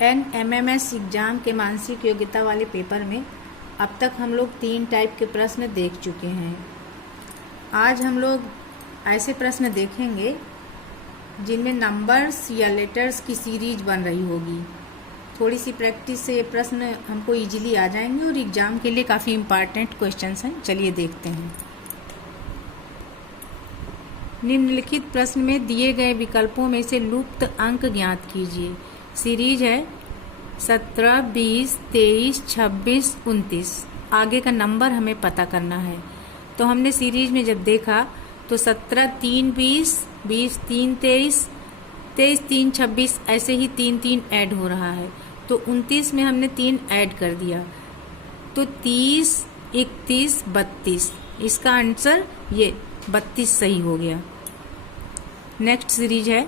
NMMS exam के मानसिक योग्यता वाले पेपर में अब तक हम लोग 3 टाइप के प्रश्न देख चुके हैं। आज हम लोग ऐसे प्रश्न देखेंगे जिनमें नंबर्स या लेटर्स की सीरीज बन रही होगी। थोड़ी सी प्रैक्टिस से ये प्रश्न हमको इजीली आ जाएंगे और एग्ज़ाम के लिए काफ़ी इम्पॉर्टेंट क्वेश्चंस हैं। चलिए देखते हैं। निम्नलिखित प्रश्न में दिए गए विकल्पों में से लुप्त अंक ज्ञात कीजिए। सीरीज है 17, 20, 23, 26, 29। आगे का नंबर हमें पता करना है। तो हमने सीरीज में जब देखा तो 17, 3, 20, 20, 3, 23, 23, 3, 26 ऐसे ही 3, 3 ऐड हो रहा है। तो 29 में हमने 3 ऐड कर दिया तो 30, 31, 32। इसका आंसर ये 32 सही हो गया। नेक्स्ट सीरीज है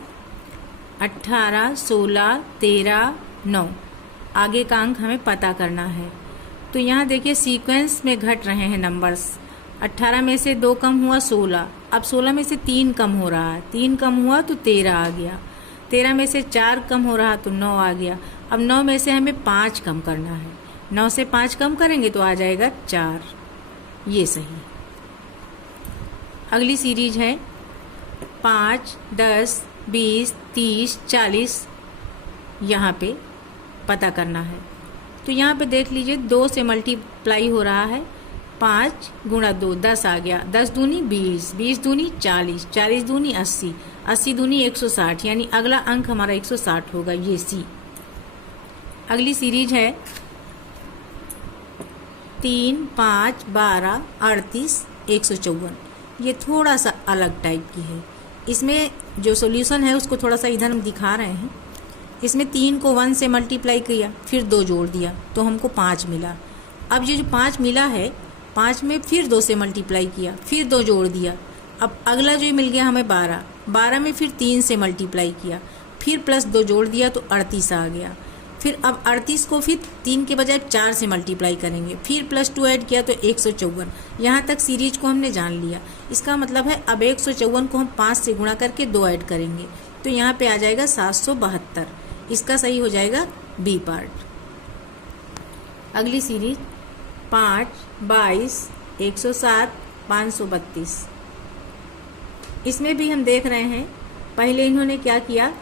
18, 16, 13, 9। आगे का अंक हमें पता करना है। तो यहाँ देखिए सीक्वेंस में घट रहे हैं नंबर्स। 18 में से 2 कम हुआ 16, अब 16 में से 3 कम हो रहा है, 3 कम हुआ तो 13 आ गया। 13 में से 4 कम हो रहा तो 9 आ गया। अब 9 में से हमें 5 कम करना है। 9 से 5 कम करेंगे तो आ जाएगा 4। ये सही। अगली सीरीज है 5, 10, 20, 30, 40। यहाँ पे पता करना है। तो यहाँ पे देख लीजिए 2 से मल्टीप्लाई हो रहा है। 5 गुणा 2 10 आ गया। 10 दूनी 20, 20 दूनी 40, 40 दूनी 80, 80 दूनी 160। यानी अगला अंक हमारा 160 होगा। ये सी। अगली सीरीज है 3, 5, 12, 38, 154। ये थोड़ा सा अलग टाइप की है। इसमें जो सॉल्यूशन है उसको थोड़ा सा इधर हम दिखा रहे हैं। इसमें 3 को 1 से मल्टीप्लाई किया, फिर 2 जोड़ दिया तो हमको 5 मिला। अब ये जो 5 मिला है, 5 में फिर 2 से मल्टीप्लाई किया, फिर 2 जोड़ दिया। अब अगला जो मिल गया हमें 12, 12 में फिर 3 से मल्टीप्लाई किया, फिर प्लस 2 जोड़ दिया तो 38 आ गया। फिर अब 38 को फिर 3 के बजाय 4 से मल्टीप्लाई करेंगे, फिर प्लस 2 ऐड किया तो 154। यहाँ तक सीरीज को हमने जान लिया। इसका मतलब है अब 154 को हम 5 से गुणा करके 2 ऐड करेंगे तो यहाँ पे आ जाएगा 772। इसका सही हो जाएगा बी पार्ट। अगली सीरीज 5, 22, 107, 532। इसमें भी हम देख रहे हैं पहले इन्होंने क्या किया,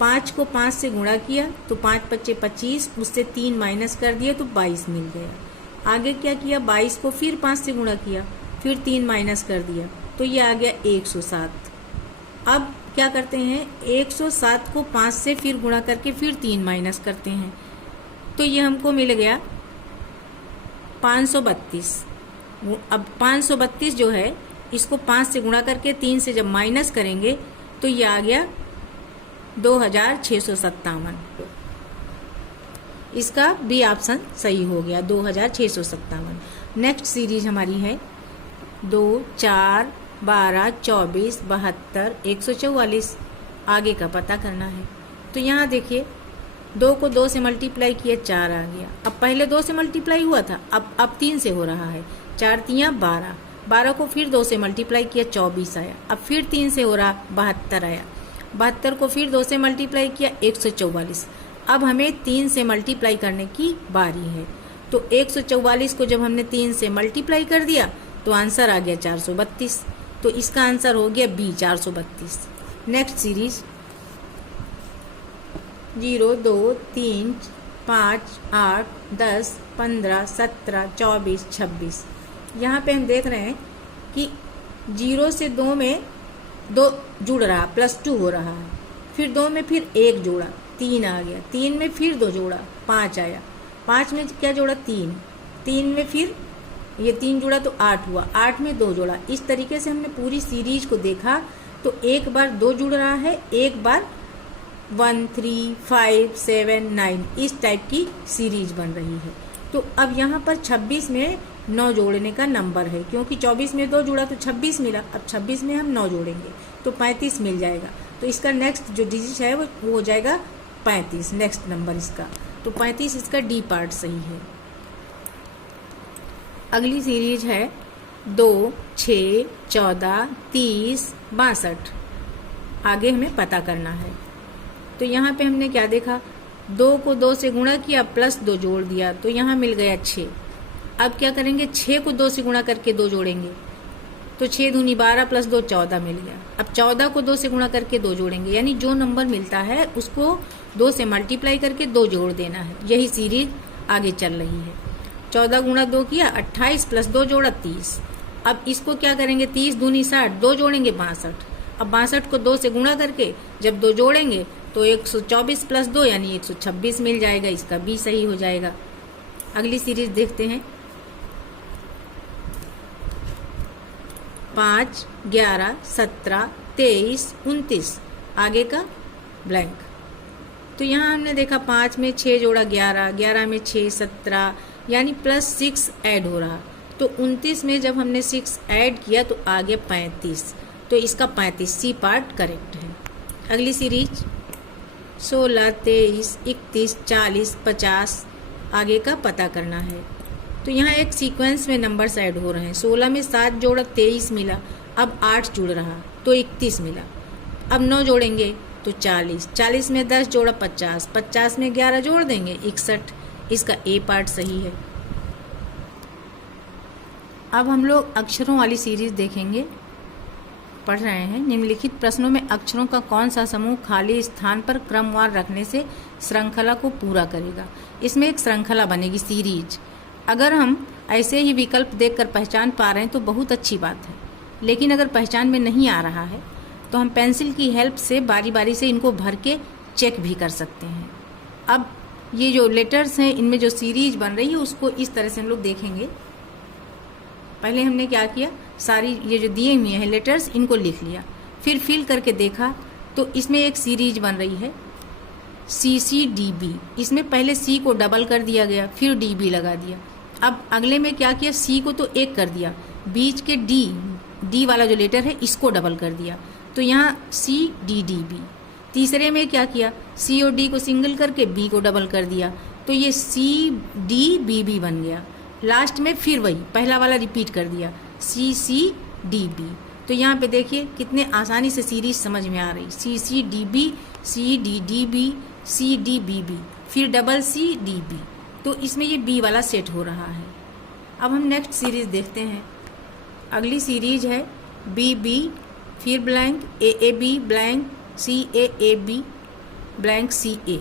5 को 5 से गुणा किया तो 5 पच्चे 25, उससे 3 माइनस कर दिया तो 22 मिल गया। आगे क्या किया, 22 को फिर 5 से गुणा किया, फिर 3 माइनस कर दिया तो ये आ गया 107। अब क्या करते हैं, 107 को 5 से फिर गुणा करके फिर 3 माइनस करते हैं तो ये हमको मिल गया 532। अब 532 जो है इसको 5 से गुणा करके 3 से जब माइनस करेंगे तो ये आ गया 2657। इसका बी ऑप्शन सही हो गया, 2657। नेक्स्ट सीरीज हमारी है 2, 4, 12, 24, 72, 144। आगे का पता करना है। तो यहाँ देखिए 2 को 2 से मल्टीप्लाई किया 4 आ गया। अब पहले 2 से मल्टीप्लाई हुआ था, अब 3 से हो रहा है। 4 तियाँ 12, 12 को फिर 2 से मल्टीप्लाई किया 24 आया। अब फिर 3 से हो रहा 72 आया। 72 को फिर 2 से मल्टीप्लाई किया 144। अब हमें 3 से मल्टीप्लाई करने की बारी है। तो 144 को जब हमने 3 से मल्टीप्लाई कर दिया तो आंसर आ गया 432। तो इसका आंसर हो गया बी 432। Next series 0, 2, 3, 5, 8, 10, 15, 17, 24, 26। यहाँ पे हम देख रहे हैं कि 0 से 2 में 2 जुड़ रहा, +2 हो रहा है। फिर 2 में फिर 1 जोड़ा, 3 आ गया। 3 में फिर 2 जोड़ा, 5 आया। 5 में क्या जोड़ा, 3। 3 में फिर ये 3 जुड़ा तो 8 हुआ। 8 में 2 जोड़ा। इस तरीके से हमने पूरी सीरीज को देखा तो एक बार 2 जुड़ रहा है, एक बार 1, 3, 5, 7, 9 इस टाइप की सीरीज बन रही है। तो अब यहाँ पर 26 में 9 जोड़ने का नंबर है, क्योंकि 24 में 2 जुड़ा तो 26 मिला। अब 26 में हम 9 जोड़ेंगे तो 35 मिल जाएगा। तो इसका नेक्स्ट जो डिजिट है वो हो जाएगा 35। नेक्स्ट नंबर इसका, तो 35 इसका डी पार्ट सही है। अगली सीरीज है 2, 6, 14, 30, 62। आगे हमें पता करना है। तो यहाँ पे हमने क्या देखा, 2 को 2 से गुणा किया प्लस 2 जोड़ दिया तो यहाँ मिल गया 6। अब क्या करेंगे, 6 को 2 से गुणा करके 2 जोड़ेंगे तो 6 दूनी 12 प्लस 2 14 मिल गया। अब 14 को 2 से गुणा करके 2 जोड़ेंगे, यानी जो नंबर मिलता है उसको 2 से मल्टीप्लाई करके 2 जोड़ देना है। यही सीरीज आगे चल रही है। 14 गुणा 2 किया 28 प्लस 2 जोड़ा 30। अब इसको क्या करेंगे, 30 दूनी 60, 2 जोड़ेंगे 62। अब 62 को 2 से गुणा करके जब 2 जोड़ेंगे तो 124 प्लस 2 यानी 126 मिल जाएगा। इसका बी सही हो जाएगा। अगली सीरीज देखते हैं। 5, 11, 17, 23, 29, आगे का ब्लैंक। तो यहाँ हमने देखा 5 में 6 जोड़ा 11, 11 में 6 17, यानी प्लस 6 ऐड हो रहा। तो 29 में जब हमने 6 ऐड किया तो आगे 35, तो इसका 35 सी पार्ट करेक्ट है। अगली सीरीज 16, 23, 31, 40, 50, आगे का पता करना है। तो यहाँ एक सीक्वेंस में नंबर्स ऐड हो रहे हैं। 16 में 7 जोड़ा 23 मिला, अब 8 जुड़ रहा तो 31 मिला। अब 9 जोड़ेंगे तो 40, 40 में 10 जोड़ा 50, 50 में 11 जोड़ देंगे 61, इसका ए पार्ट सही है। अब हम लोग अक्षरों वाली सीरीज देखेंगे, पढ़ रहे हैं। निम्नलिखित प्रश्नों में अक्षरों का कौन सा समूह खाली स्थान पर क्रमवार रखने से श्रृंखला को पूरा करेगा। इसमें एक श्रृंखला बनेगी सीरीज। अगर हम ऐसे ही विकल्प देखकर पहचान पा रहे हैं तो बहुत अच्छी बात है, लेकिन अगर पहचान में नहीं आ रहा है तो हम पेंसिल की हेल्प से बारी बारी से इनको भर के चेक भी कर सकते हैं। अब ये जो लेटर्स हैं इनमें जो सीरीज बन रही है उसको इस तरह से हम लोग देखेंगे। पहले हमने क्या किया, सारी ये जो दिए हुए हैं लेटर्स इनको लिख लिया, फिर फिल करके देखा तो इसमें एक सीरीज बन रही है CCDB। इसमें पहले C को डबल कर दिया गया, फिर DB लगा दिया। अब अगले में क्या किया, C को तो एक कर दिया, बीच के D वाला जो लेटर है इसको डबल कर दिया, तो यहाँ CDDB। तीसरे में क्या किया, C और D को सिंगल करके B को डबल कर दिया, तो ये CDBB बन गया। लास्ट में फिर वही पहला वाला रिपीट कर दिया CCDB। तो यहाँ पे देखिए कितने आसानी से सीरीज समझ में आ रही, CCDB, CDDB, CDBB, फिर डबल CDB। तो इसमें ये B वाला सेट हो रहा है। अब हम नेक्स्ट सीरीज देखते हैं। अगली सीरीज है BB, फिर blank AAB, blank CAAB, blank CA।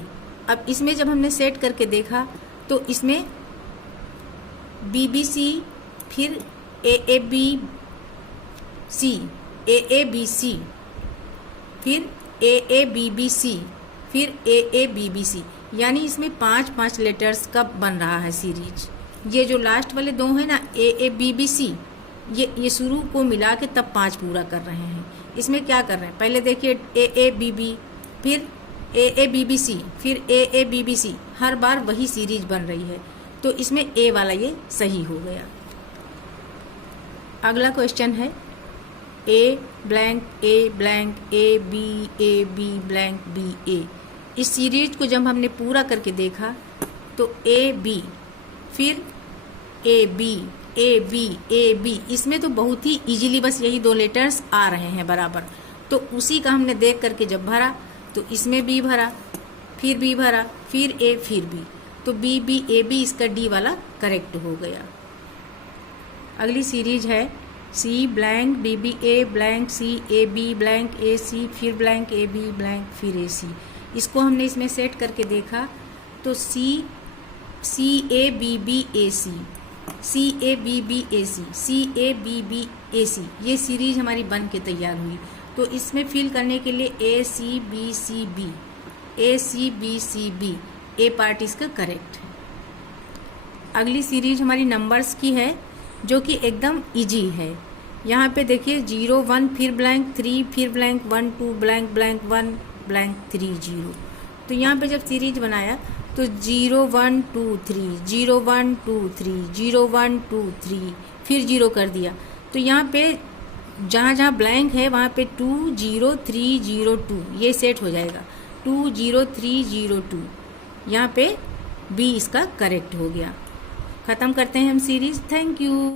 अब इसमें जब हमने सेट करके देखा तो इसमें BBC, फिर AABC, AABC, फिर AABBC, फिर AABBC, यानी इसमें 5 लेटर्स का बन रहा है सीरीज। ये जो लास्ट वाले दो हैं ना AABBC, ये शुरू को मिला के तब 5 पूरा कर रहे हैं। इसमें क्या कर रहे हैं, पहले देखिए AABB, फिर AABBC, फिर AABBC, हर बार वही सीरीज बन रही है, तो इसमें A वाला ये सही हो गया। अगला क्वेश्चन है A blank A blank AB AB blank BA। इस सीरीज को जब हमने पूरा करके देखा तो AB, फिर AB, AB, AB, इसमें तो बहुत ही इजीली बस यही 2 लेटर्स आ रहे हैं बराबर। तो उसी का हमने देख करके जब भरा तो इसमें B भरा, फिर B भरा, फिर A, फिर B, तो BB AB इसका D वाला करेक्ट हो गया। अगली सीरीज है C blank BBA blank CAB blank AC, फिर ब्लैंक AB ब्लैंक फिर AC। इसको हमने इसमें सेट करके देखा तो CABBAC, CABBAC, CABBAC, ये सीरीज हमारी बन के तैयार हुई। तो इसमें फिल करने के लिए ACBCB, ACBCB, ए पार्ट इसका करेक्ट है। अगली सीरीज हमारी नंबर्स की है जो कि एकदम इजी है। यहाँ पे देखिए 0 1, फिर ब्लैंक 3, फिर ब्लैंक 1 2, ब्लैंक ब्लैंक 1 ब्लैंक 3 0। तो यहाँ पे जब सीरीज बनाया तो 0 1 2 3, 0 1 2 3, 0 1 2 3, फिर 0 कर दिया। तो यहाँ पे जहाँ जहाँ ब्लैंक है वहाँ पे 2 0 3 0 2 ये सेट हो जाएगा, 2 0 3 0 2, यहाँ पे B इसका करेक्ट हो गया। खत्म करते हैं हम सीरीज। Thank you.